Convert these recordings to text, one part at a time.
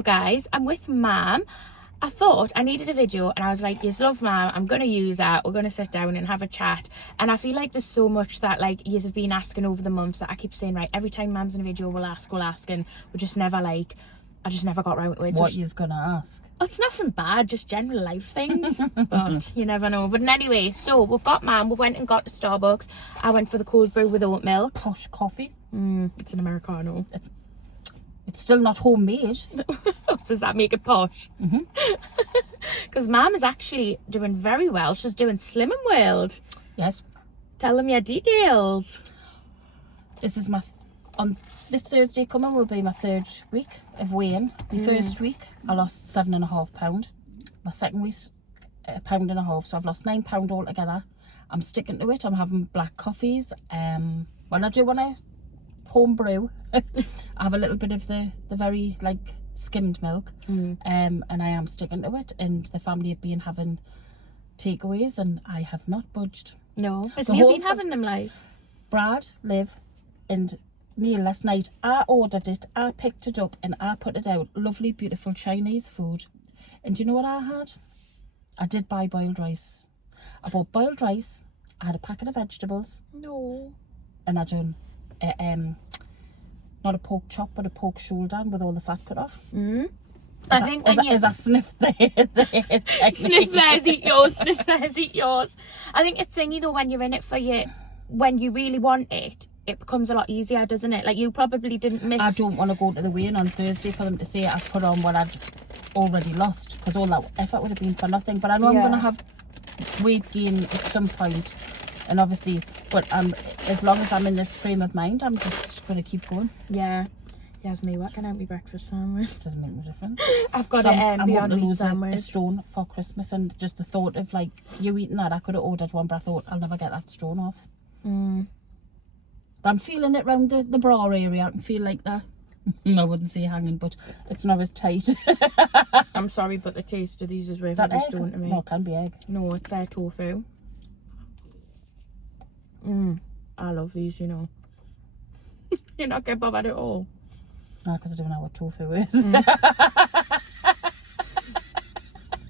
video, guys. I'm with Mum. I thought I needed a video and I was like, yes, love Mum, I'm going to use that. We're going to sit down and have a chat. And I feel like there's so much that like yous have been asking over the months that I keep saying, right, every time Mum's in a video, we'll ask. And we just never like, I just never got round to it. What you's going to ask? Oh, it's nothing bad, just general life things. But you never know. But anyway, so we've got Mum. We went and got to Starbucks. I went for the cold brew with oat milk. Posh coffee. It's an Americano. It's still not homemade. Does that make it posh? Because Mum is actually doing very well. She's doing Slimming World. Yes. Tell them your details. This is on this Thursday coming will be my 3rd week of weighing. My first week I lost 7.5 pound. My second week, 1.5 pound. So I've lost 9 pound altogether. I'm sticking to it. I'm having black coffees. When I do want to home brew, I have a little bit of the very like skimmed milk, and I am sticking to it. And the family have been having takeaways, and I have not budged. No, has Neil been having them like? Brad, Liv, and Neil last night. I ordered it, I picked it up, and I put it out. Lovely, beautiful Chinese food. And do you know what I had? I did buy boiled rice. I bought boiled rice. I had a packet of vegetables. No. And I done not a pork chop but a pork shoulder with all the fat cut off. I think as I sniffed the sniff theirs, eat yours, sniff theirs, eat yours. I think it's thingy though, when you're in it for when you really want it, it becomes a lot easier, doesn't it? Like you probably didn't miss. I don't want to go to the weigh-in on Thursday for them to say I've put on what I'd already lost, because all that effort would have been for nothing. But I know I'm going to have weight gain at some point. And obviously, but as long as I'm in this frame of mind, I'm just going to keep going. Yeah. Yes, me working out my breakfast sandwich. Doesn't make no difference. I've got so I'm Beyond Meat sandwich. A stone for Christmas, and just the thought of like you eating that, I could have ordered one, but I thought I'll never get that stone off. But I'm feeling it round the bra area. I can feel like that. I wouldn't say hanging, but it's not as tight. I'm sorry, but the taste of these is really that egg? stone to me. No, it can be egg. No, it's tofu. I love these, you know. You're not getting bothered at all. No, because I don't know what tofu is.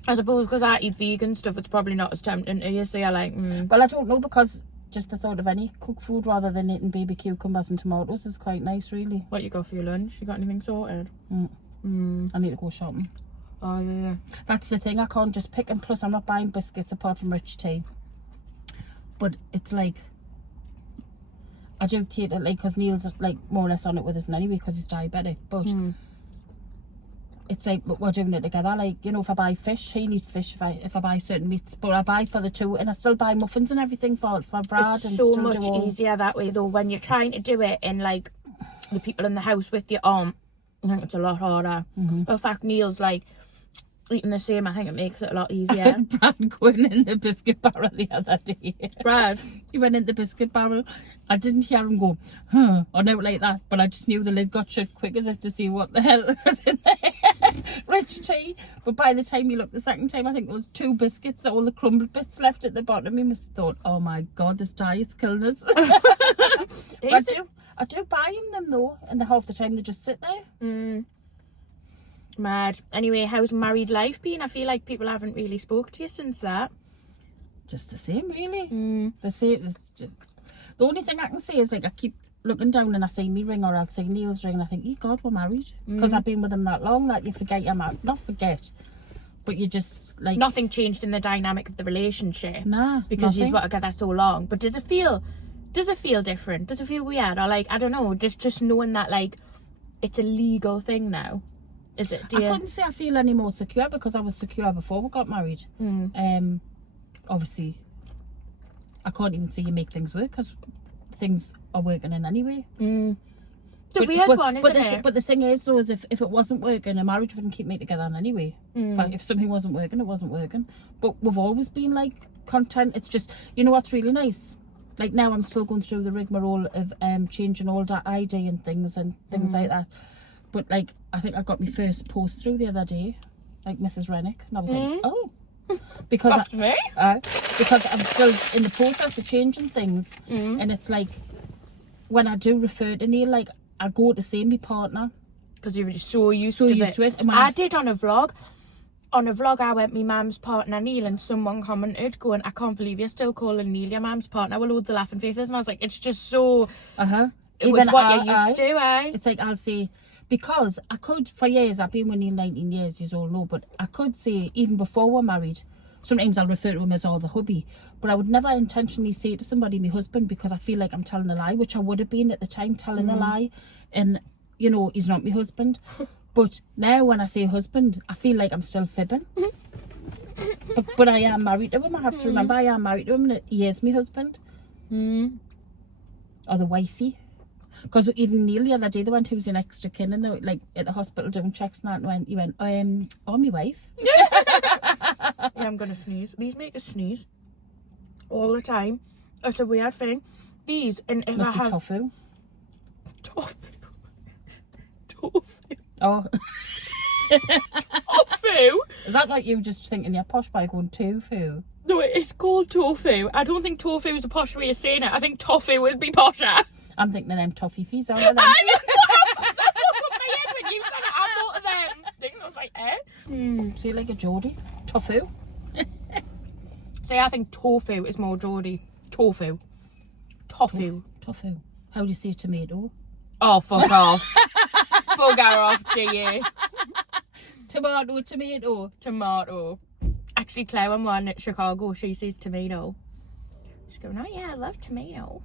I suppose because I eat vegan stuff, it's probably not as tempting to you, so you're like, Well, I don't know, because just the thought of any cooked food rather than eating baby cucumbers and tomatoes is quite nice, really. What you got for your lunch? You got anything sorted? I need to go shopping. Oh, yeah. That's the thing, I can't just pick, and plus I'm not buying biscuits apart from rich tea. But it's like, I do cater, like, because Neil's like more or less on it with us anyway because he's diabetic, but it's like we're doing it together. Like, you know, if I buy fish, he'll eat fish if I buy certain meats, but I buy for the two, and I still buy muffins and everything for Brad. It's and so still much do all... easier that way though, when you're trying to do it in like the people in the house with your arm. I think it's a lot harder. In fact, Neil's like eating the same. I think it makes it a lot easier. Brad going in the biscuit barrel the other day. Brad? He went in the biscuit barrel. I didn't hear him go, or no like that, but I just knew the lid got shut quick as if to see what the hell was in there. Rich tea. But by the time he looked the second time, I think there was 2 biscuits, all the crumbled bits left at the bottom. He must have thought, oh my God, this diet's killing us. I do buy him them though, and half the time they just sit there. Mad. Anyway, how's married life been? I feel like people haven't really spoke to you since that. Just the same, really. The same. The only thing I can say is, like, I keep looking down and I see me ring or I'll see Neil's ring and I think, oh God, we're married. Because I've been with him that long that you forget you're married. Not forget, but you just, like... Nothing changed in the dynamic of the relationship. Nah, because nothing. you've got together so long. But does it feel different? Does it feel weird? Or, like, I don't know, just knowing that, like, it's a legal thing now. Is it, dear? I couldn't say I feel any more secure because I was secure before we got married. Obviously, I can't even see you make things work because things are working in anyway. It's a weird one, isn't it? But the thing is, though, is if it wasn't working, a marriage wouldn't keep me together in anyway. If something wasn't working, it wasn't working. But we've always been, like, content. It's just, you know what's really nice? Like, now I'm still going through the rigmarole of changing all that ID and things like that. But, like, I think I got my first post through the other day, like Mrs. Rennick, and I was like, oh. Because because I'm still in the process of changing things. And it's like, when I do refer to Neil, like, I go to see my partner Because you're just so used So to used it. to it. And I did on a vlog. On a vlog, I went my mum's partner Neil, and someone commented going, "I can't believe you're still calling Neil your mum's partner," with loads of laughing faces. And I was like, it's just so... Even what you're used to, eh? It's like, I'll say, because I could, for years, I've been with Neil 19 years, you all know, but I could say, even before we're married, sometimes I'll refer to him as, the hubby, but I would never intentionally say to somebody, my husband, because I feel like I'm telling a lie, which I would have been at the time, telling a lie, and, you know, he's not my husband. But now when I say husband, I feel like I'm still fibbing. but I am married to him. I have to remember I am married to him and he is my husband. Or the wifey. Because even Neil the other day, they went, who was your next of kin, and they were like at the hospital doing checks and that, and he went, oh, my wife. Yeah, I'm going to sneeze. These make us sneeze all the time. It's a weird thing. These, and if Must I be have... tofu. Tofu. Oh. Tofu? Is that like you just thinking you're posh by going tofu? No, it's called tofu. I don't think tofu is a posh way of saying it. I think tofu would be posher. I'm thinking of them toffees, aren't I know, that's what put my head when you said it. I thought of them. I was like, See, like a Geordie. Tofu. See, I think tofu is more Geordie. Tofu. Tofu. Tofu. How do you say tomato? Oh, fuck off. Bugger off, G. Tomato. Tomato. Actually, Claire, when we're in Chicago, she says tomato. She's going, oh yeah, I love tomato.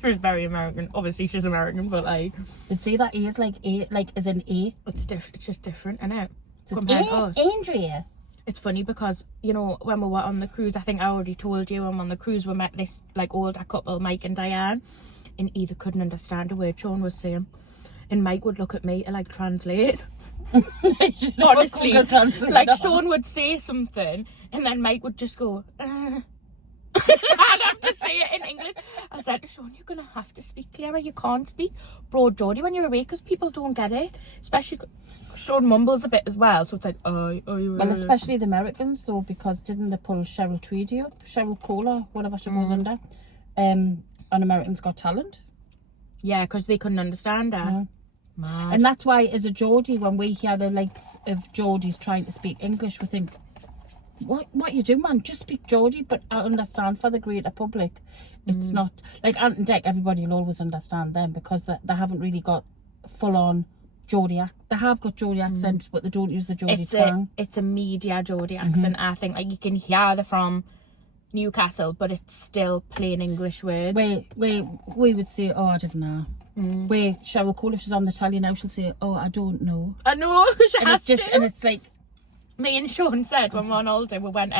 She was very American. Obviously, she's American, but like... But see, that A is like A, like as in A. It's just different, isn't it? So Compared it's to us. Andrea. It's funny because, you know, when we were on the cruise, I think I already told you, on the cruise we met this like older couple, Mike and Diane, and either couldn't understand a word Sean was saying, and Mike would look at me to like translate. Honestly, like Sean would say something and then Mike would just go I'd have to say it in English. I said to Sean, you're gonna have to speak clearer. You can't speak broad Geordie when you're away because people don't get it, especially Sean mumbles a bit as well, so it's like well, especially the Americans though, because didn't they pull Cheryl Tweedy up, Cheryl Cola, whatever she goes under, on Americans Got Talent? Yeah, because they couldn't understand her. Yeah. Mad. And that's why, as a Geordie, when we hear the likes of Geordies trying to speak English, we think, what you do, man? Just speak Geordie. But I understand for the greater public, it's not like Ant and Dec. Everybody will always understand them because they haven't really got full on Geordie. They have got Geordie accents, but they don't use the Geordie twang. It's a media Geordie accent. I think like you can hear they're from Newcastle, but it's still plain English words. We would say, oh, I don't know. Where Cheryl Cole, if she's on the telly now, she'll say, oh, I don't know. I know, she has to. And it's like, me and Sean said when we were on holiday, we went,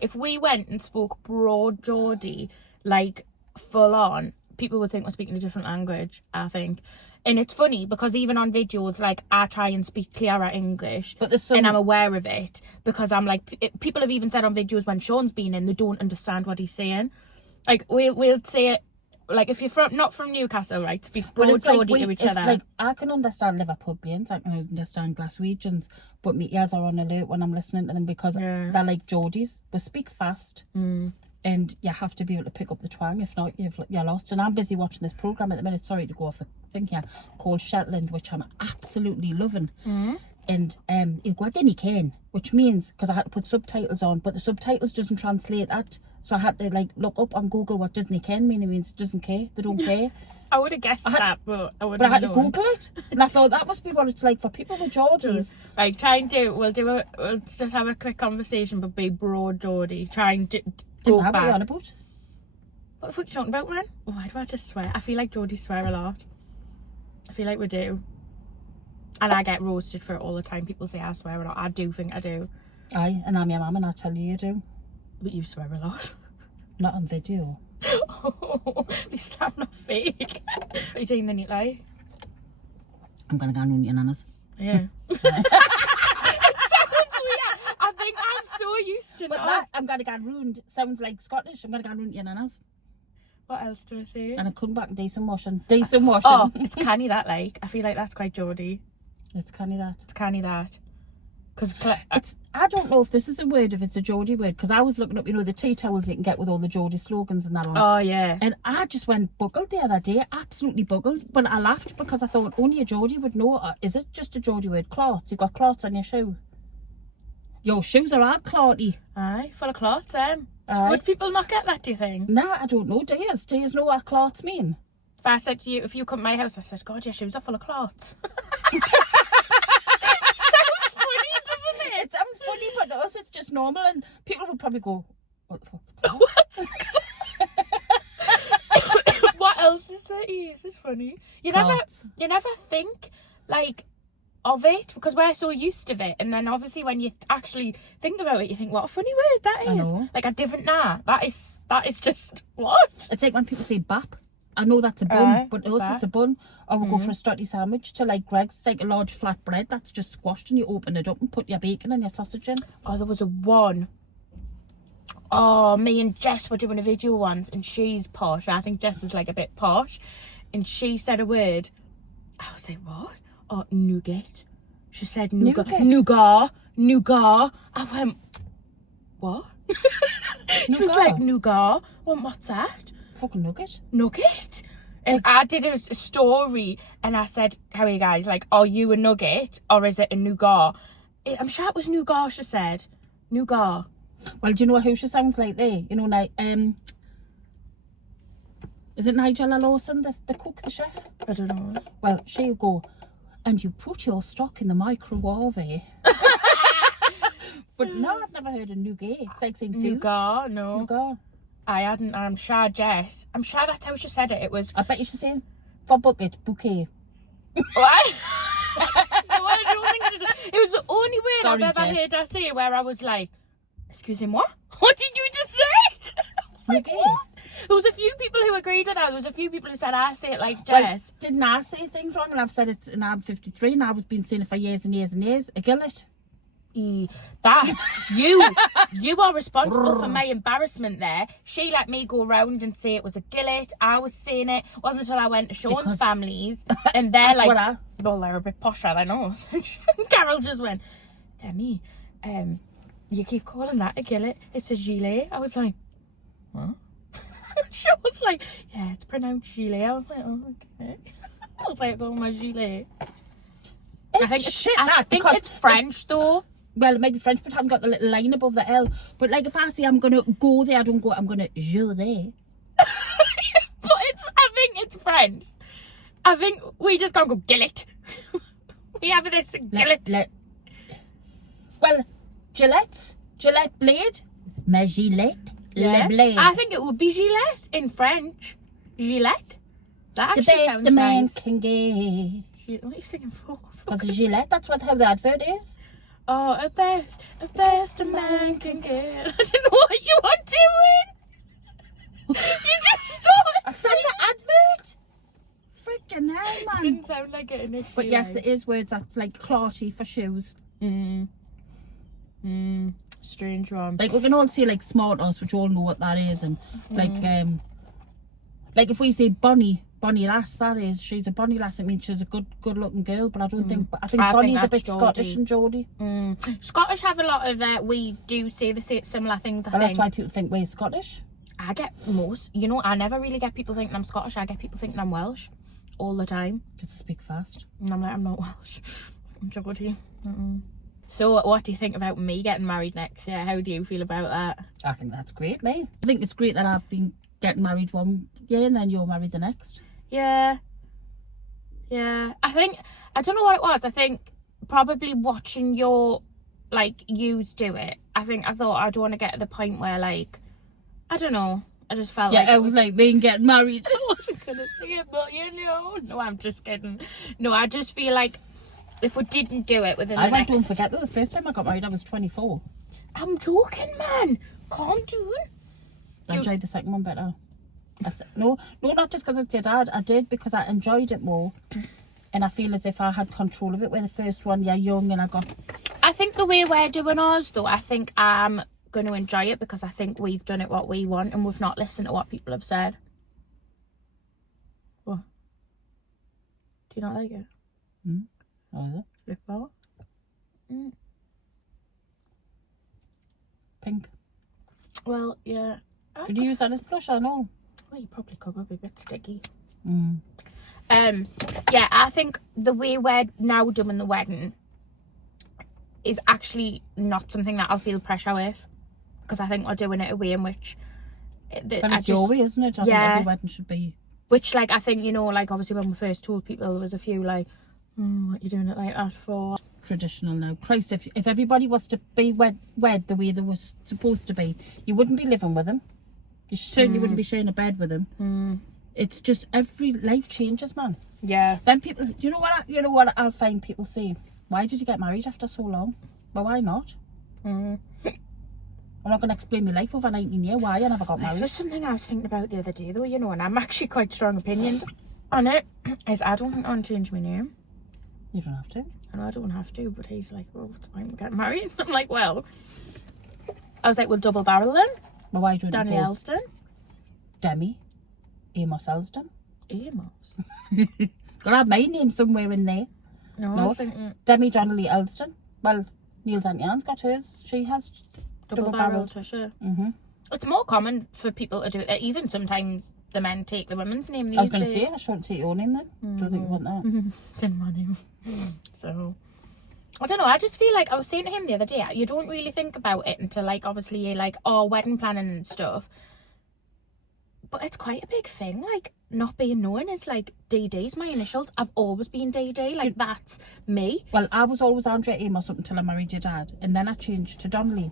if we went and spoke broad Geordie, like full on, people would think we're speaking a different language, I think. And it's funny because even on videos, like I try and speak clearer English, but and I'm aware of it because I'm like, people have even said on videos when Sean's been in, they don't understand what he's saying. Like we'll say it. Like, if you're not from Newcastle, right, speak broad Geordie to each other. Like, I can understand Liverpudlians, I can understand Glaswegians, but my ears are on alert when I'm listening to them because they're like Geordies. They speak fast, and you have to be able to pick up the twang. If not, you're lost. And I'm busy watching this programme at the minute, sorry to go off the thing here, called Shetland, which I'm absolutely loving. And you've got any can, which means, because I had to put subtitles on, but the subtitles doesn't translate that. So I had to like look up on Google what Disney Ken mean. It means it doesn't care. They don't care. I would have guessed that, but I wouldn't. But I had to Google it, and I thought that must be what it's like for people with Geordies. Right, we'll just have a quick conversation, but be broad Geordie. Try and go back. What are you on about? What the fuck are you talking about, man? Oh, why do I just swear? I feel like Geordies swear a lot. I feel like we do. And I get roasted for it all the time. People say I swear a lot. I do think I do. Aye, and I'm your mum and I tell you do. But you swear a lot. Not on video. Oh, at least I'm not fake. What are you doing then, you lie? I'm going to go and run your nanas. Yeah. It sounds weird. I think I'm so used to but not. that I'm going to get ruined sounds like Scottish. I'm going to go and run your nanas. What else do I say? And I come back and do some washing. Do some washing. Oh, it's canny that, like. I feel like that's quite Geordie. It's canny that. It's canny that. Because I don't know if this is a word, if it's a Geordie word, because I was looking up, the tea towels you can get with all the Geordie slogans and that on. oh yeah. And I just went buggled the other day, absolutely buggled. But I laughed because I thought only a Geordie would know. Is it just a Geordie word? Clots. You've got clots on your shoe. Your shoes are all clotty. Aye, full of clots, Aye. Would people not get that, do you think? Nah, I don't know. Do you know what clots mean? If I said to you, if you come to my house, I said, God, your shoes are full of clots. It sounds funny, doesn't it? It sounds funny, but to us it's just normal, and people would probably go, what the fuck's clots? What else is there? Yes, it's funny. You never think like of it because we're so used to it, and then obviously when you actually think about it, you think, what a funny word that is. I know. Like I didn't know. That is just what? It's like when people say bap. I know that's a bun, Aye, but also bap. it's a bun. Or we'll go for a strutty sandwich to like Greg's. It's like a large flat bread that's just squashed, and you open it up and put your bacon and your sausage in. Oh, there was a one. Oh, me and Jess were doing a video once, and she's posh. I think Jess is like a bit posh, and she said a word. I was like, what? Oh, nougat. She said nougat. Nougat. I went, what? She was like, nougat. I went, what's that? Fucking nugget. Nugget. And I did a story, and I said, how are you guys? Like, are you a nugget, or is it a nougat? I'm sure it was nougat, she said. Nougat. Well, do you know who she sounds like there? You know, like, is it Nigella Lawson, the cook, the chef? I don't know. Well, she'll go, and you put your stock in the microwave. But no, I've never heard of nougat. It's like saying food. Nougat, no. Nougat. I hadn't, and I'm sure Jess. I'm sure that's how she said it. It was. I bet you she says for bucket, bouquet. What? No, I don't think she did. It was the only word Sorry, I've ever Jess. heard her say where I was like, excuse me, what? What did you just say? I was like, Nougat. what? There was a few people who agreed with that. There was a few people who said I say it like Jess. Well, didn't I say things wrong? And I've said it, and I'm 53, and I've been saying it for years and years and years. A gillet. That you are responsible for my embarrassment there. She let me go round and say it was a gillet. I was saying it. Wasn't until I went to Sean's family's, and they're like, well, they're a bit posher than us. Carol just went, Demi, you keep calling that a gillet. It's a gilet. I was like, what? She was like, yeah, it's pronounced gilet. I was like, oh, okay. I was like, oh, my gilet. I think it's French though. Well, it might be French, but I haven't got the little line above the L. But like if I say I'm going to go there, I don't go, I'm going to je there. But I think it's French. I think we just can't go gillet. We have this gillet. Well, Gillette blade. Mais gilet, le blade. I think it would be Gillette in French. Gillette. That actually sounds the man nice. can get. What are you singing for? Because a Gillette, that's how the advert is. Oh, a best a man can get. I don't know what you are doing. You just started. I sang the advert. Freaking hell, man. Didn't sound like it initially. But yes, there is words that's like clotty for shoes. Strange one. Like we can all say like smart ass, which all know what that is, and like if we say bonny lass, that is, she's a bonny lass. It means she's a good looking girl. But I don't think. I think bonny's a bit Geordie. Scottish and Geordie. Scottish have a lot of. We do say the similar things. I think That's why people think we're Scottish. I get most. You know, I never really get people thinking I'm Scottish. I get people thinking I'm Welsh all the time. Because I speak fast. And I'm like, I'm not Welsh. I'm Geordie. So what do you think about me getting married next year? How do you feel about that? I think that's great, mate. I think it's great that I've been getting married one year and then you're married the next. Yeah. I don't know what it was. I think probably watching your, like, yous do it. I thought I don't want to get to the point where, like, I don't know. I just felt like it was like being getting married. I wasn't gonna say it, but you know. No, I'm just kidding. No, I just feel like if we didn't do it within the next... Don't forget that the first time I got married I was 24. I'm joking, man. Calm down. I enjoyed the second one better. No, not just because it's your dad. I did because I enjoyed it more. And I feel as if I had control of it. Where the first one, you're young and I think the way we're doing ours, though, I think I'm going to enjoy it because I think we've done it what we want and we've not listened to what people have said. What? Do you not like it? Oh, is it? Flip out. pink. Well, yeah. Could you use that as blush or no? Well, you probably could, but it'd be a bit sticky. Mm. Yeah, I think the way we're now doing the wedding is actually not something that I'll feel pressure with, because I think we're doing it a way in which But it's your way, isn't it? I think every wedding should be. Which, like, I think, you know, like, obviously when we first told people, there was a few like, what are you doing it like that for? Traditional now. Christ, if everybody was to be wed the way they were supposed to be, you wouldn't be living with them. You certainly wouldn't be sharing a bed with them. It's just every life changes, man. Yeah. Then people, you know what I'll find people saying? Why did you get married after so long? Well, why not? I'm not going to explain my life over 19 years why I never got married. This was something I was thinking about the other day, though, you know, and I'm actually quite strong opinions on it. Is I don't think I want to change my name. You don't have to. I know I don't have to, but he's like, well, what's the point of getting married? I'm like, well, I was like, we'll double barrel then. Well, why do you Danny Elston. Demi. Amos Elston. Amos. Gotta have my name somewhere in there. No, No. I was thinking Demi Johnny Elston. Well, Neil's Auntie Anne's got hers. She has double barreled for sure. It's more common for people to do it. Even sometimes the men take the women's name these I was going to days. say, I shouldn't take your name then. Don't think you want that. Didn't want to. So, I don't know. I just feel like I was saying to him the other day, you don't really think about it until, like, obviously you're like, oh, wedding planning and stuff. But it's quite a big thing, like, not being known as, like, DD's my initials. I've always been DD, like, that's me. Well, I was always Andrea Amos up until I married your dad, and then I changed to Donnelly.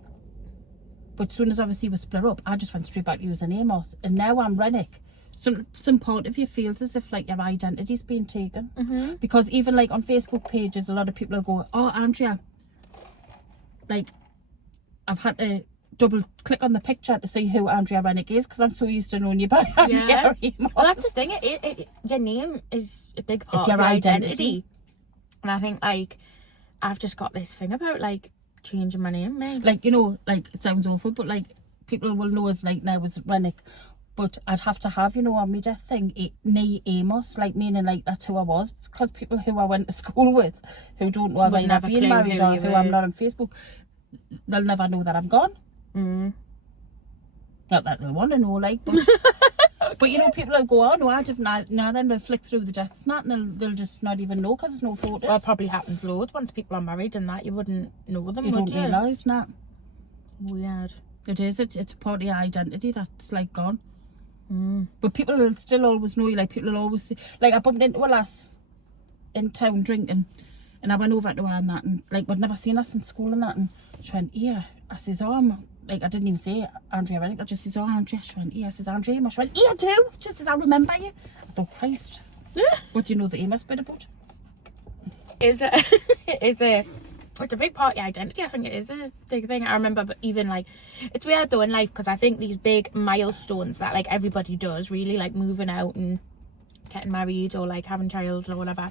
But as soon as obviously we split up, I just went straight back to using Amos, and now I'm Rennick. Some part of you feels as if, like, your identity's being taken. Because even, like, on Facebook pages, a lot of people will go, oh, Andrea, like, I've had to double click on the picture to see who Andrea Rennick is, because I'm so used to knowing you by Andrea Amos. Well, that's the thing. Your name is a big part It's your of your identity. And I think, like, I've just got this thing about, like, changing my name, mate. Like, you know, like, it sounds awful, but, like, people will know us, like, now as Rennick. But I'd have to have, you know, on my death thing, Nee Amos, like, meaning, like, that's who I was. Because people who I went to school with, who don't know I've either been married or who I'm not on Facebook, they'll never know that I'm gone. Not that they'll want to know, like, but... But, you know, people will go, oh, no, I didn't. Now then they'll flick through the death snap and they'll just not even know because there's no photos. Well, it probably happens loads once people are married and that. You wouldn't know them, you would don't you? realise, nah. Weird. It is. It's a part of your identity that's, like, gone. But people will still always know you. Like, people will always see... Like, I bumped into a lass in town drinking and I went over to her and that, and, like, we'd never seen her since school and that, and she went, yeah. I says, oh, like, I didn't even say Andrea Rennick. I just says, oh, Andrea. She went, yeah. I says, Andrea Amos. She went, yeah, too. She says, I remember you. I thought, Christ. What do you know the Amos bit about? It's a big part of your identity. I think it is a big thing. I remember, but even, like, it's weird though in life, because I think these big milestones that, like, everybody does, really, like moving out and getting married or, like, having child or whatever,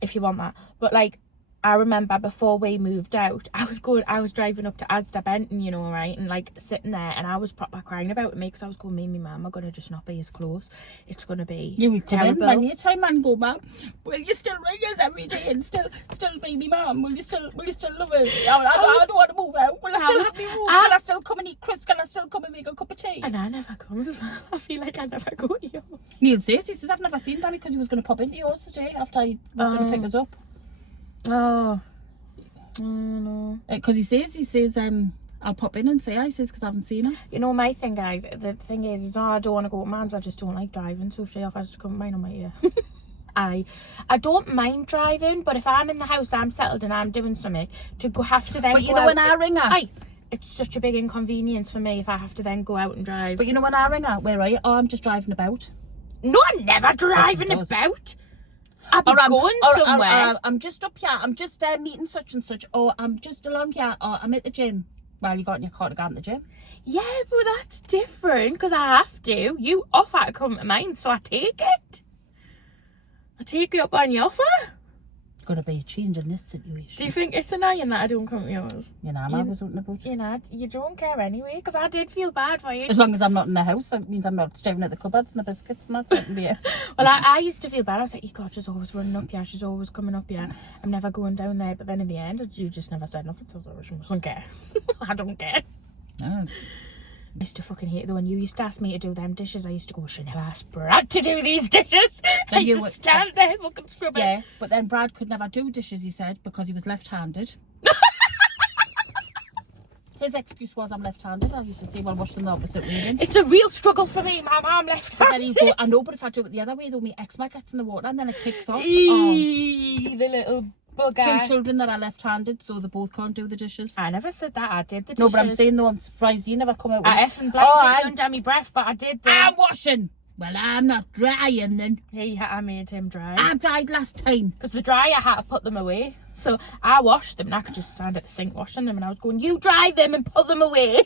if you want that. But, like, I remember before we moved out, I was driving up to Asda Benton, you know, right, and, like, sitting there, and I was proper crying about it, because I was going, me and my mum are gonna just not be as close. It's gonna be terrible. Many a time and go, Mum, will you still ring us every day and still be me mum? Will you still love us? I don't want to move out. Will I still have me room? Can I still come and eat crisps? Can I still come and make a cup of tea? And I never come. I feel like I never go to yours. Neil says, he says, I've never seen Danny because he was going to pop into yours today after he was going to pick us up. Oh no. Because he says, I'll pop in and say hi, he says, because I haven't seen him. You know, my thing, guys, the thing is I don't want to go to Mum's, I just don't like driving, so if she offers to come, mine on my ear. I don't mind driving, but if I'm in the house, I'm settled and I'm doing something, have to then But you know, when I ring her... it's such a big inconvenience for me if I have to then go out and drive. But you know, when I ring her, where are you? Oh, I'm just driving about. No, I'm never driving about. I'll be going somewhere. I'm just up here. I'm just meeting such and such. Or I'm just along here. Or I'm at the gym. Well, you got in your car to go to the gym. Yeah, but that's different because I have to. You offer to come to mine, so I take it. I take you up on your offer. Got to be a change in this situation. Do you think it's annoying that I don't come to yours? You know, I was out and about. You know, you don't care anyway, because I did feel bad for you. As long as I'm not in the house, that means I'm not staring at the cupboards and the biscuits and that sort of beer. Well, I used to feel bad. I was like, God, she's always running up here. She's always coming up here. I'm never going down there. But then in the end, you just never said nothing. So I wasn't care. I don't care. No. I used to fucking hate it when you used to ask me to do them dishes. I used to go, should never ask Brad to do these dishes. I used to stand there fucking scrubbing. Yeah, but then Brad could never do dishes, he said, because he was left-handed. His excuse was, I'm left-handed. I used to say, well, wash them the opposite way then. It's a real struggle for me, Mum. I'm left-handed. But then he'd go, I know, but if I do it the other way, though, my eczema gets in the water and then it kicks off. The little bugger. 2 children that are left-handed, so they both can't do the dishes. I never said that. I did the dishes. No, but I'm saying, though, I'm surprised you never come out with... I effing blanked it under my breath, but I did them. I'm washing. Well, I'm not drying then. I made him dry. I dried last time. Because the dryer had to put them away. So I washed them and I could just stand at the sink washing them, and I was going, you dry them and put them away.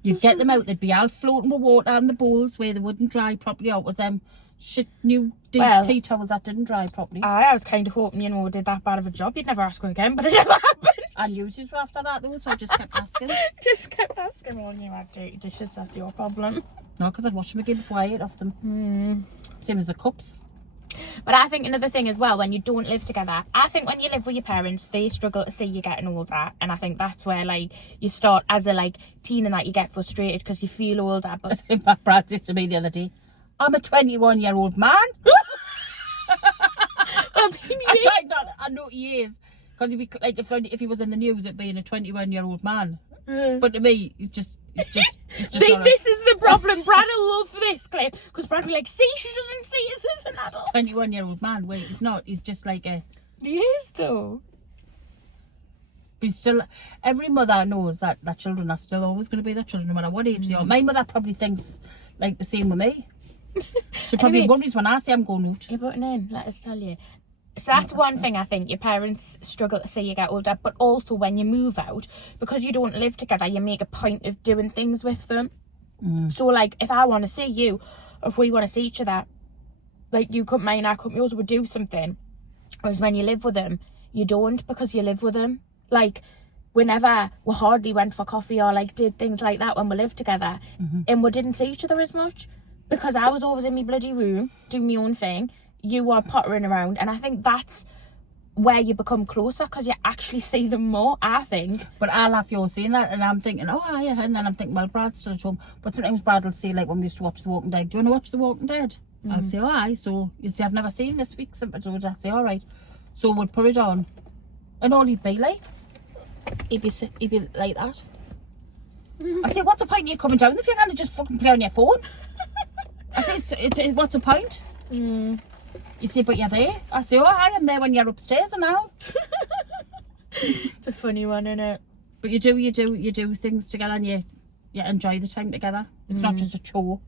You'd get them out, they'd be all floating with water in the bowls where they wouldn't dry properly out with them shit new tea towels that didn't dry properly. I was kind of hoping, did that bad of a job, you'd never ask her again, but it never happened. And usually after that though, so I just kept asking. Just kept asking, well, you have dirty dishes, that's your problem. No, because I'd wash them again before I ate off them. Same as the cups. But I think another thing as well, when you don't live together, I think when you live with your parents, they struggle to see you getting older, and I think that's where you start as a teen and that you get frustrated because you feel older. But my Brad said to me the other day, I'm a 21-year-old man. I tried that. I know he is, because he'd be if he was in the news, it being a 21-year-old man. But to me, it's just this is the problem. Brad will love this clip because Brad will be like, see, she doesn't see us as an adult. 21-year-old man. Wait, he's not. He's just like a... He is though. But he's still... Every mother knows that their children are still always going to be their children no matter what age they are. My mother probably thinks the same with me. She probably wonders when I say I'm going out. You're butting in, let us tell you. So that's one thing I think your parents struggle to see you get older, but also when you move out, because you don't live together, you make a point of doing things with them. So if I want to see you, if we want to see each other, you come mine, I come yours, we'll do something. Whereas when you live with them, you don't, because you live with them. Whenever we hardly went for coffee or did things like that when we lived together, and we didn't see each other as much because I was always in my bloody room doing my own thing. You were pottering around, and I think that's where you become closer because you actually see them more, I think. But I laugh you're saying that, and I'm thinking, oh yeah, and then I'm thinking, well, Brad's still at home. But sometimes Brad will say, when we used to watch The Walking Dead, do you want to watch The Walking Dead? I'll say, oh aye. So you'd say, I've never seen this week, so I'd say, all right. So we'd put it on, and all he'd be like, he'd be like that. I'd say, what's the point of you coming down if you're going to just fucking play on your phone? I say, what's the point? You say, but you're there. I say, oh, I am there when you're upstairs and all. It's a funny one, isn't it? But you do things together, and you enjoy the time together. It's not just a chore.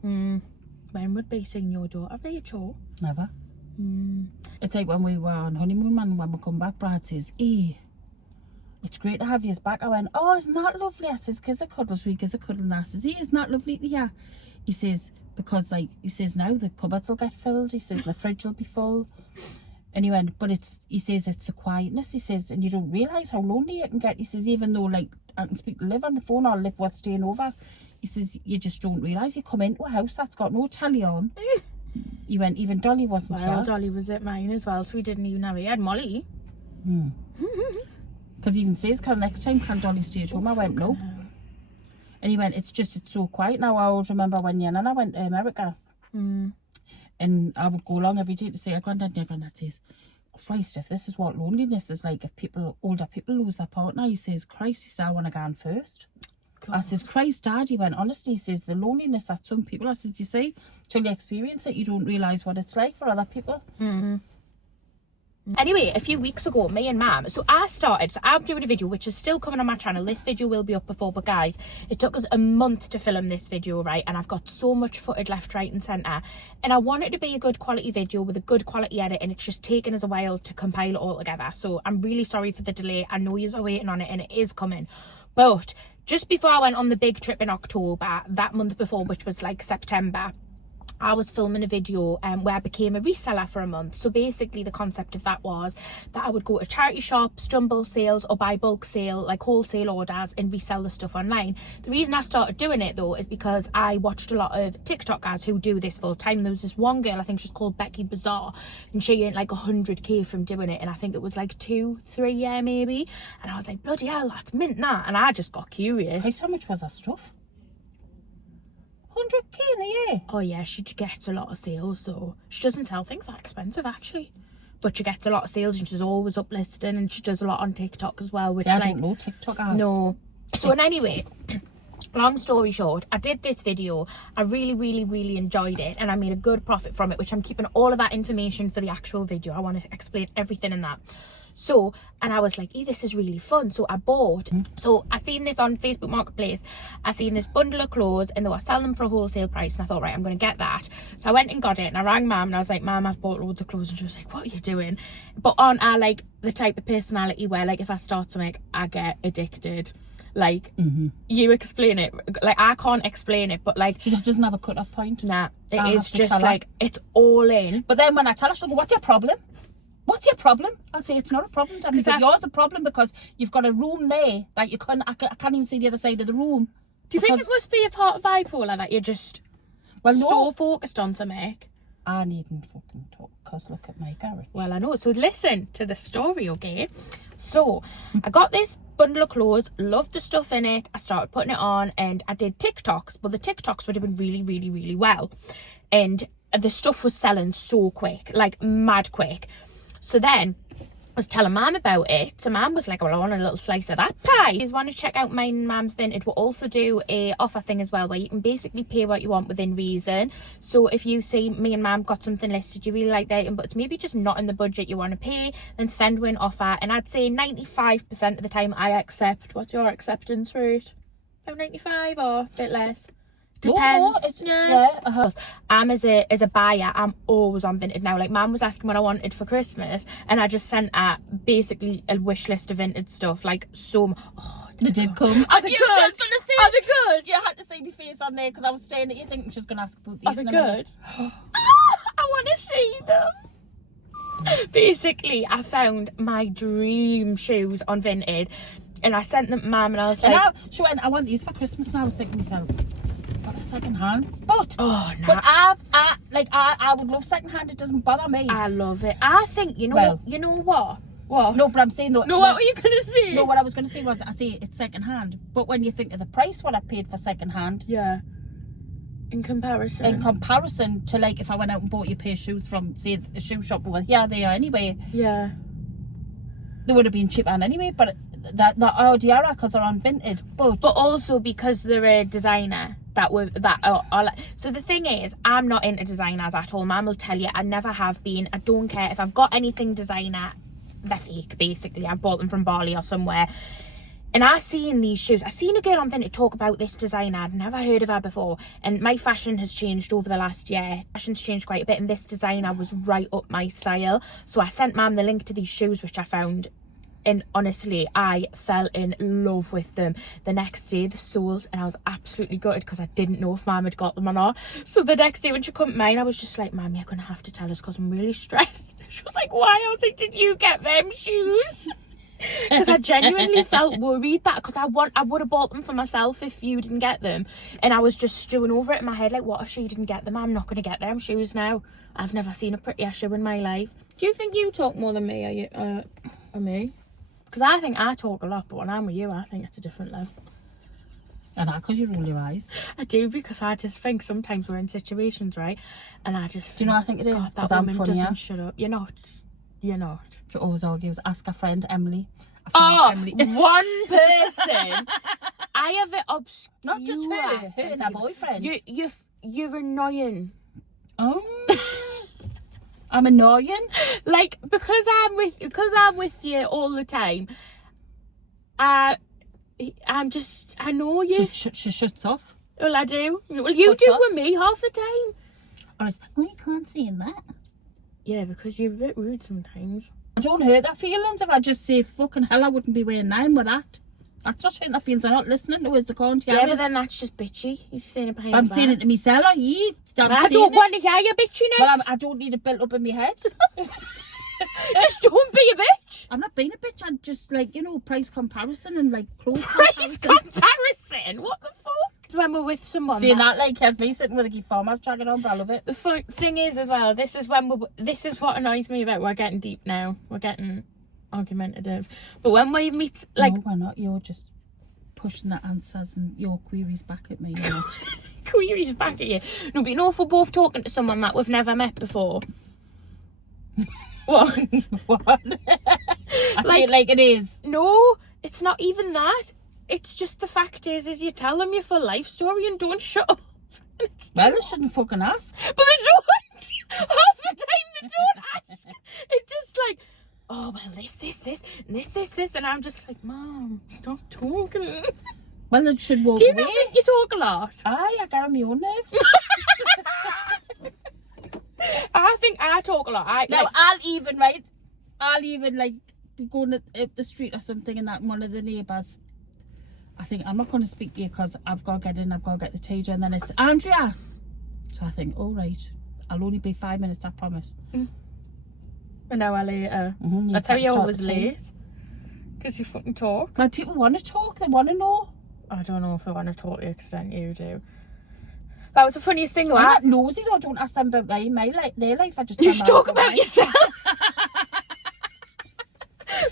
When would be seeing your daughter be a chore? Never. It's like when we were on honeymoon, man, when we come back, Brad says, it's great to have you back. I went, oh, isn't that lovely? I says, gives a cuddle, sweet, gives a cuddle. And I says, isn't that lovely to hear? He says, because he says now the cupboards will get filled, he says the fridge will be full. And he went, but he says it's the quietness, he says, and you don't realise how lonely you can get. He says, even though I can speak to Liv on the phone or Liv was staying over, he says, you just don't realise you come into a house that's got no telly on. He went, even Dolly wasn't here. Dolly was at mine as well, so we didn't even have it. He had Molly. Because he even says, next time can Dolly stay at home? I went, no. And he went, it's so quiet now. I always remember when Yen and I went to America. And I would go along every day to say, Granddad, and your Granddad says, Christ, if this is what loneliness is like, if older people lose their partner, he says, Christ, he says, I want to go on first. God. I says, Christ, Dad, he went, honestly, he says, the loneliness that some people, I says, you see, till you experience it, you don't realise what it's like for other people. Anyway, a few weeks ago, me and Mum, I'm doing a video which is still coming on my channel. This video will be up before, but guys, it took us a month to film this video, right? And I've got so much footage left, right and centre, and I want it to be a good quality video with a good quality edit, and it's just taken us a while to compile it all together. So I'm really sorry for the delay. I know you're waiting on it, and it is coming. But just before I went on the big trip in October, that month before, which was September, I was filming a video where I became a reseller for a month. So basically the concept of that was that I would go to charity shops, stumble sales, or buy bulk sale, like wholesale orders, and resell the stuff online. The reason I started doing it though is because I watched a lot of TikTokers who do this full time. There was this one girl, I think she's called Becky Bazaar, and she earned like 100k from doing it, and I think it was like 2-3 year maybe, and I was like, bloody hell, that's mint that. And I just got curious. Hey, how much was that stuff? 100k in a year. Oh yeah, she gets a lot of sales, so she doesn't sell things that expensive actually, but she gets a lot of sales and she's always uplisting, and she does a lot on TikTok as well, which I don't know TikTok. No. So and anyway, long story short, I did this video, I really enjoyed it, and I made a good profit from it, which I'm keeping all of that information for the actual video. I want to explain everything in that. So, and I was like, hey, this is really fun. So I bought, so I seen this on Facebook Marketplace. I seen this bundle of clothes and they were selling them for a wholesale price. And I thought, right, I'm going to get that. So I went and got it, and I rang Mum and I was like, Mum, I've bought loads of clothes. And she was like, what are you doing? But aren't I like the type of personality where like if I start something, I get addicted? Like, you explain it. Like, I can't explain it, but like... She doesn't have a cut-off point. Nah, it is just like, it's all in. But then when I tell her, she'll go, what's your problem? What's your problem? I'll say, it's not a problem, Daddy, but yours a problem because you've got a room there. Like, you couldn't, I can't even see the other side of the room. Do you think it must be a part of bipolar that you're just so focused on something? I needn't fucking talk, because look at my garage. Well, I know. So listen to the story, okay? So I got this bundle of clothes, loved the stuff in it. I started putting it on, and I did TikToks, but the TikToks were doing really well. And the stuff was selling so quick, like mad quick. So then I was telling Mum about it. So Mum was like, well, I want a little slice of that pie. If you want to check out mine and Mum's Vintage, we'll also do a offer thing as well, where you can basically pay what you want within reason. So if you see me and Mum got something listed, you really like the item, but it's maybe just not in the budget you want to pay, then send me an offer. And I'd say 95% of the time I accept. What's your acceptance rate? About 95 or a bit less? Depends. I'm as a buyer, I'm always on Vinted now. Like, Mum was asking what I wanted for Christmas, and I just sent her basically a wish list of Vinted stuff. Like, so they did come. Are they good? Are they good? You had to see my face on there because I was staring at you thinking she was going to ask about these. Are they good? I want to see them. Basically, I found my dream shoes on Vinted, and I sent them to Mum, and I was like, she went, I want these for Christmas, and I was thinking to myself, second hand, but no. But I would love second hand. It doesn't bother me. I love it. I think you know what? No, but I'm saying though. No, what were you gonna say? No, what I was gonna say was I say it's second hand, but when you think of the price what I paid for second hand, yeah, in comparison to like if I went out and bought you a pair of shoes from say a shoe shop over here, they are anyway. Yeah, they would have been cheaper anyway, but that Dietary because they're on Vinted, but also because they're a designer. So the thing is, I'm not into designers at all. Mum will tell you I never have been. I don't care if I've got anything designer, they're fake basically. I bought them from Bali or somewhere. And I seen these shoes. I seen a girl on Vinted talk about this designer. I'd never heard of her before. And my fashion has changed over the last year. Fashion's changed quite a bit, and this designer was right up my style. So I sent Mum the link to these shoes, which I found. And honestly, I fell in love with them. The next day they sold, and I was absolutely gutted because I didn't know if Mum had got them or not. So the next day when she come to mine, I was just like, Mum, you're going to have to tell us because I'm really stressed. She was like, why? I was like, did you get them shoes? Because I genuinely felt worried that because I would have bought them for myself if you didn't get them. And I was just stewing over it in my head like, what if she didn't get them? I'm not going to get them shoes now. I've never seen a prettier shoe in my life. Do you think you talk more than me or me? Because I think I talk a lot, but when I'm with you, I think it's a different level. And that because you roll your eyes. I do, because I just think sometimes we're in situations, right? And I just do you know what I think it is? God, that woman doesn't shut up. You're not. She always argues. Ask her friend Emily. Emily. One person. I have it obscure. Not just her and her boyfriend. You're annoying. Oh. I'm annoying. Like because I'm with you all the time. I know you. She shuts off. Well, I do. Well, you do with me half the time. Oh, you can't see that. Yeah, because you're a bit rude sometimes. I don't hurt that feelings if I just say fucking hell I wouldn't be wearing nine with that. That's not hurting their feelings. They're not listening to us. They can't hear Yeah, us. but then that's just bitchy. He's saying it behind I'm your saying back. it to myself. Are you? I don't want to hear your bitchiness. Well, I don't need it built up in my head. Just don't be a bitch. I'm not being a bitch. I'm just like, you know, price comparison and like clothes Price comparison. comparison? What the fuck? When we're with someone. Seeing that like has me sitting with a key farmer's dragging on, but I love it. The thing is as well, this is what annoys me about, we're getting deep now. We're getting argumentative. But when we meet, like... No, we're not. You're just pushing the answers and your queries back at me. You're not. Queries back at you. No, but you know, if we're both talking to someone that we've never met before... What? What? I feel like it is. No, it's not even that. It's just the fact is you tell them your full life story and don't shut up. Well, they shouldn't fucking ask. But they don't. Half the time they don't ask. It's just like, oh, well, this. And I'm just like, Mom, stop talking. Well, they should walk Do you away. not think you talk a lot? Aye, I get on my own nerves. I think I talk a lot. I'll even like be going up the street or something and that one of the neighbours, I think I'm not going to speak to you because I've got to get in, I've got to get the teacher, and then it's Andrea. So I think, all right, I'll only be 5 minutes, I promise. An hour later. That's how you're always late. Because you fucking talk. Like, people want to talk, they want to know. I don't know if they want to talk to the extent you do. That was the funniest thing though. I'm not nosy though, I don't ask them about their life, I just You tell them talk about about mine. yourself.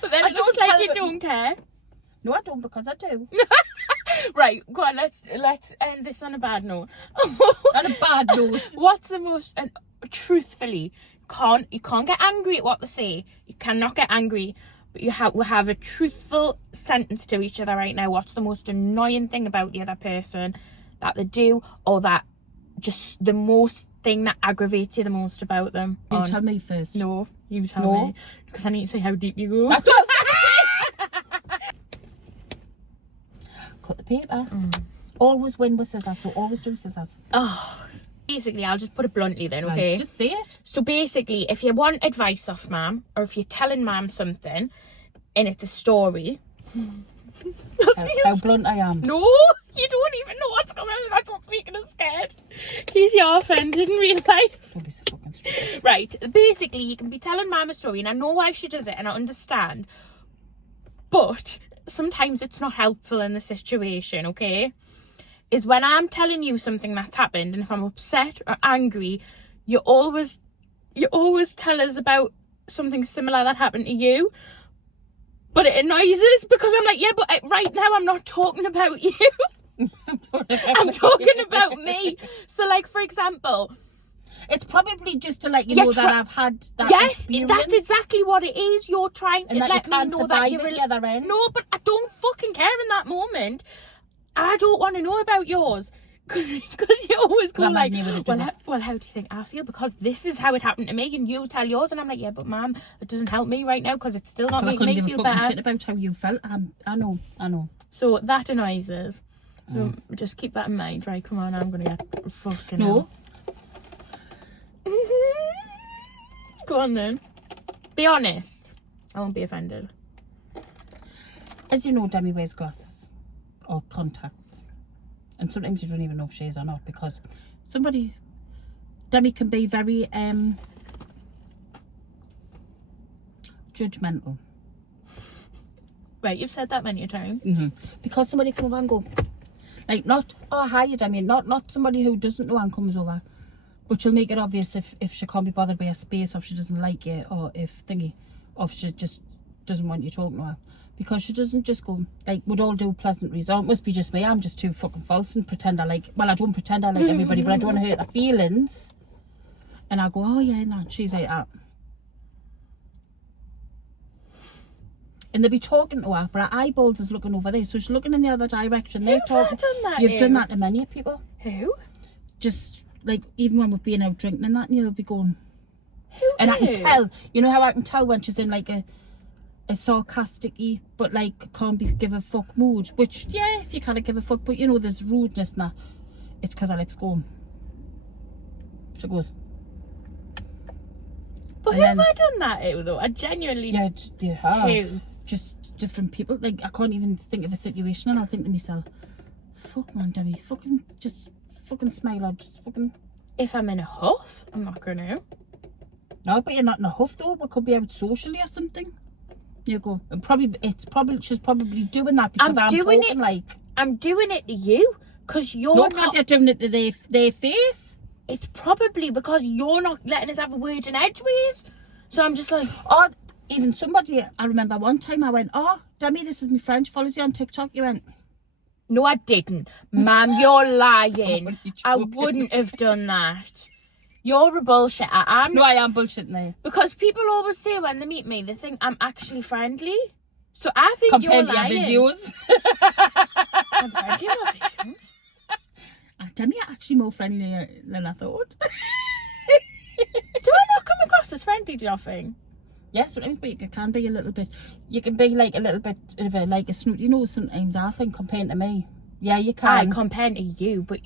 But then I it looks don't like tell you them- don't care. No, I don't, because I do. Right, go on, let's end this on a bad note. On a bad note. What's the most, and truthfully, you can't get angry at what they say. You cannot get angry, but we have a truthful sentence to each other right now. What's the most annoying thing about the other person that they do, or that just the most thing that aggravates you the most about them? You tell me first. No, you tell me, because I need to see how deep you go. That's what I was going to say. Cut the paper. Always win with scissors, so always do scissors. Oh, basically, I'll just put it bluntly then, okay? Right, just say it. So basically, if you want advice off Mum, or if you're telling Mum something, and it's a story... How blunt I am. No, you don't even know what's going on. That's what's making us scared. He's your offended in real life. Don't be so fucking stupid. Right, basically, you can be telling Mum a story, and I know why she does it, and I understand. But sometimes it's not helpful in the situation, okay? Is when I'm telling you something that's happened, and if I'm upset or angry, you always tell us about something similar that happened to you. But it annoys us because I'm like, yeah, but right now I'm not talking about you. I'm talking about me. So, like, for example, it's probably just to let you know that I've had that experience. That's exactly what it is. You're trying to let me know that you're the other end. No, but I don't fucking care in that moment. I don't want to know about yours. Because you always go like, well, how do you think I feel? Because this is how it happened to me, and you tell yours, and I'm like, yeah, but Mum, it doesn't help me right now because it's still not making me feel better. Shit about how you felt. I know. So that annoys us. So just keep that in mind, right? Come on, I'm gonna get fucking. No. Go on then. Be honest. I won't be offended. As you know, Demi wears glasses or contacts. And sometimes you don't even know if she is or not, because Demi can be very judgmental. Right, you've said that many times. Because somebody come over and go, like, not, oh, hi, Demi, not somebody who doesn't know and comes over, but she'll make it obvious if she can't be bothered by a space, or if she doesn't like you, or if she just doesn't want you talking to her. Because she doesn't just go, like, we'd all do pleasantries. Oh, it must be just me. I'm just too fucking false and pretend I like... Well, I don't pretend I like everybody, but I don't want to hurt their feelings. And I go, oh, yeah, no, she's like that. And they'll be talking to her, but her eyeballs is looking over there. So she's looking in the other direction. They're talking. Done that, You've done that to many people. Who? Just, like, even when we've been out drinking and that, and you'll be going... Who? And I can tell. You know how I can tell when she's in, like, a sarcastic-y, but like can't give a fuck mood, which, yeah, if you can't give a fuck, but you know, there's rudeness in that. It's because her lips go. She goes. But who have I done that to though? I genuinely... Yeah, you have. Who? Just different people. Like, I can't even think of a situation and I'll think to myself, fuck man, Debbie, fucking smile or just fucking... If I'm in a huff, I'm not going to. No, but you're not in a huff though. We could be out socially or something. You go, and she's probably doing that because I'm doing talking it, like... I'm doing it to you because you're No, not... because you're doing it to their face. It's probably because you're not letting us have a word in edgeways. So I'm just like... Or even somebody, I remember one time I went, oh, Demi, this is my friend, she follows you on TikTok. You went... No, I didn't. Ma'am, you're lying. You I joking? wouldn't have done that. You're a bullshitter. No, I am bullshitting there. Because people always say when they meet me, they think I'm actually friendly. So I think Compared you're lying. to your videos. I'm friendly in my videos. Demi, you're actually more friendly than I thought. Do I not come across as friendly, do you think? Yes, but you can be a little bit... You can be like a little bit of a snooty nose sometimes, I think, compared to me. Yeah, you can. I compared to you, but...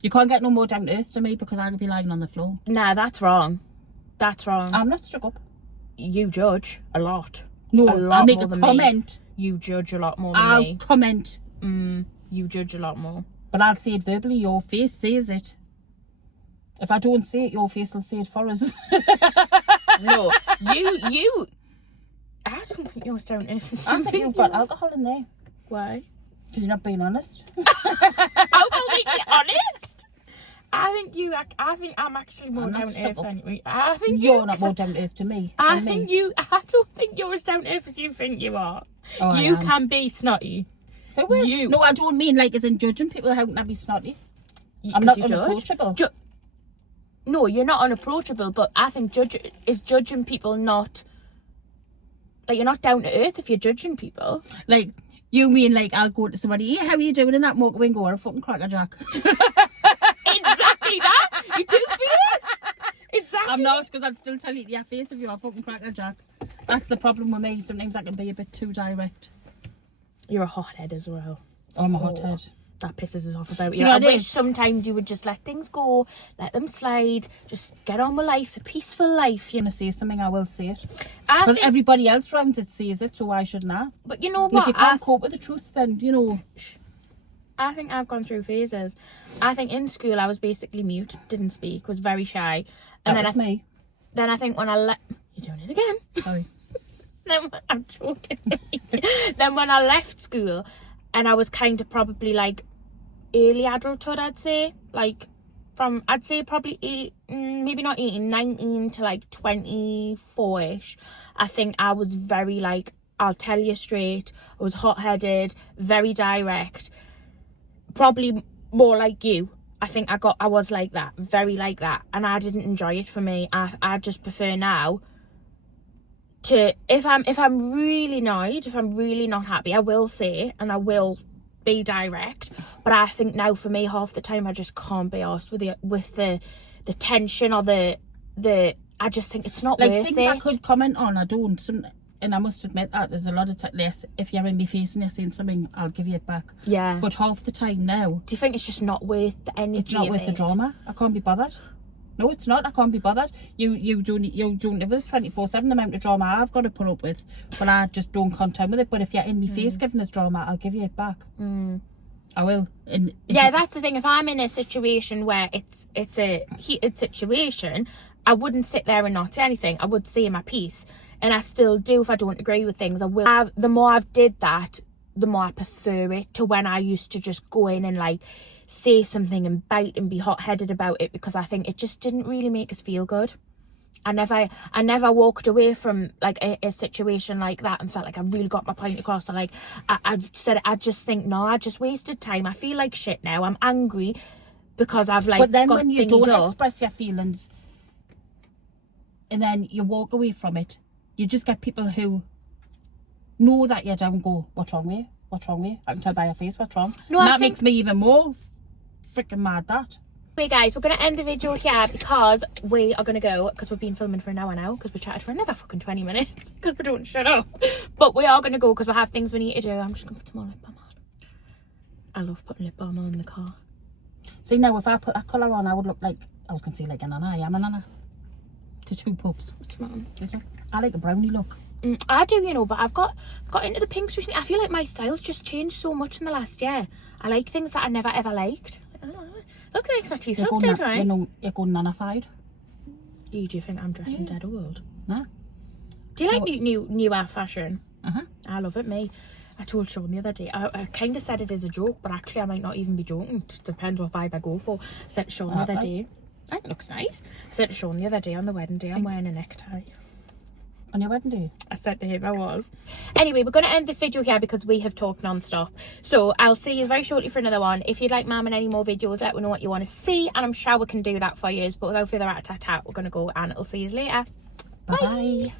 You can't get no more down to earth to me because I could be lying on the floor. Nah, that's wrong. That's wrong. I'm not stuck up. You judge a lot. No, I'll make more a than comment. Me. You judge a lot more than I'll me. comment. You judge a lot more. But I'll say it verbally. Your face says it. If I don't say it, your face will say it for us. No, you... I don't think you're down to earth. I think you've got alcohol in there. Why? Because you're not being honest. Alcohol makes you honest. I think I'm actually more I'm not down to stuck earth up. than you. I think You're not more down to earth to me. I than think me. you. I don't think you're as down to earth as you think you are. Oh, I You am. can be snotty. Who will? You. No, I don't mean like as in judging people. How can I be snotty? I'm 'Cause not you judge. unapproachable. No, you're not unapproachable, but I think judging people not... Like, you're not down to earth if you're judging people. Like, you mean like I'll go to somebody, hey, how are you doing in that motorway and go, what a fucking crackerjack. Exactly that. You do face. Exactly. I'm not, because I'd still tell you to your face if you're a fucking crackerjack. That's the problem with me. Sometimes I can be a bit too direct. You're a hothead as well. Oh, I'm a hothead. That pisses us off about you. Do you know I what it wish is? sometimes you would just let things go, let them slide, just get on with life, a peaceful life. If you're going to say something, I will say it. I Because think, everybody else around it says it, so why shouldn't I? but you know And if what? you can't cope with the truth, then, you know... I think I've gone through phases. I think in school I was basically mute, didn't speak, was very shy. And That was me. Then I think when I left... You're doing it again. Sorry. I'm joking. Then when I left school, and I was kind of probably like early adulthood, I'd say. Like from, I'd say probably maybe not 18, 19 to like 24-ish. I think I was very like, I'll tell you straight. I was hot-headed, very direct. Probably more like you. I think I was like that, very like that. And I didn't enjoy it for me. I just prefer now to, if I'm really annoyed, if I'm really not happy, I will say, and I will be direct. But I think now for me, half the time I just can't be arsed with the tension or the I just think it's not Like worth things it. I could comment on, I don't. And I must admit that there's a lot of less. If you're in my face and you're saying something, I'll give you it back. Yeah. But half the time now, Do you think it's just not worth the energy? it's not of worth the it? drama. I can't be bothered. No, it's not. I can't be bothered. You don't live with 24/7 the amount of drama I've got to put up with, but I just don't contend with it. But if you're in my face giving us drama, I'll give you it back. I will. Yeah, that's the thing. If I'm in a situation where it's a heated situation, I wouldn't sit there and not say anything. I would say my piece, and I still do if I don't agree with things. I will. The more I've did that, the more I prefer it to when I used to just go in and like say something and bite and be hot-headed about it, because I think it just didn't really make us feel good. I never walked away from like a situation like that and felt like I really got my point across. Or like I said, I just think, no, I just wasted time. I feel like shit now. I'm angry because I've like. But then got when you thingied don't up. express your feelings, and then you walk away from it, you just get people who know that you're down and go, what's wrong with you? What's wrong with you? I can tell by your face what's wrong. No, And I that think- makes me even more freaking mad, that. Anyway, guys, we're going to end the video here because we are going to go, because we've been filming for an hour now, because we chatted for another fucking 20 minutes, because we don't shut up. But we are going to go because we have things we need to do. I'm just going to put some more lip balm on. I love putting lip balm on in the car. See, now if I put that colour on, I would look like, I was going to say like a nana. I am a nana. To two pups. What's wrong? I like a brownie look. I do, you know, but I've got into the pinks recently. I feel like my style's just changed so much in the last year. I like things that I never ever liked. Look, like my teeth look dead, right? You know, you're going nanified. Do you think I'm dressing dead old? No. Do you like newer fashion? Uh-huh. I love it, me. I told Sean the other day, I kind of said it as a joke, but actually I might not even be joking. It depends what vibe I go for. I said to Sean the other day, that looks nice. I said to Sean the other day on the wedding day, I'm wearing a necktie. On your wedding day? I said to him I was. Anyway, we're going to end this video here because we have talked non-stop. So I'll see you very shortly for another one. If you'd like Mum and any more videos, let me know what you want to see, and I'm sure we can do that for you. But without further ado, we're going to go, and I'll see you later. Bye.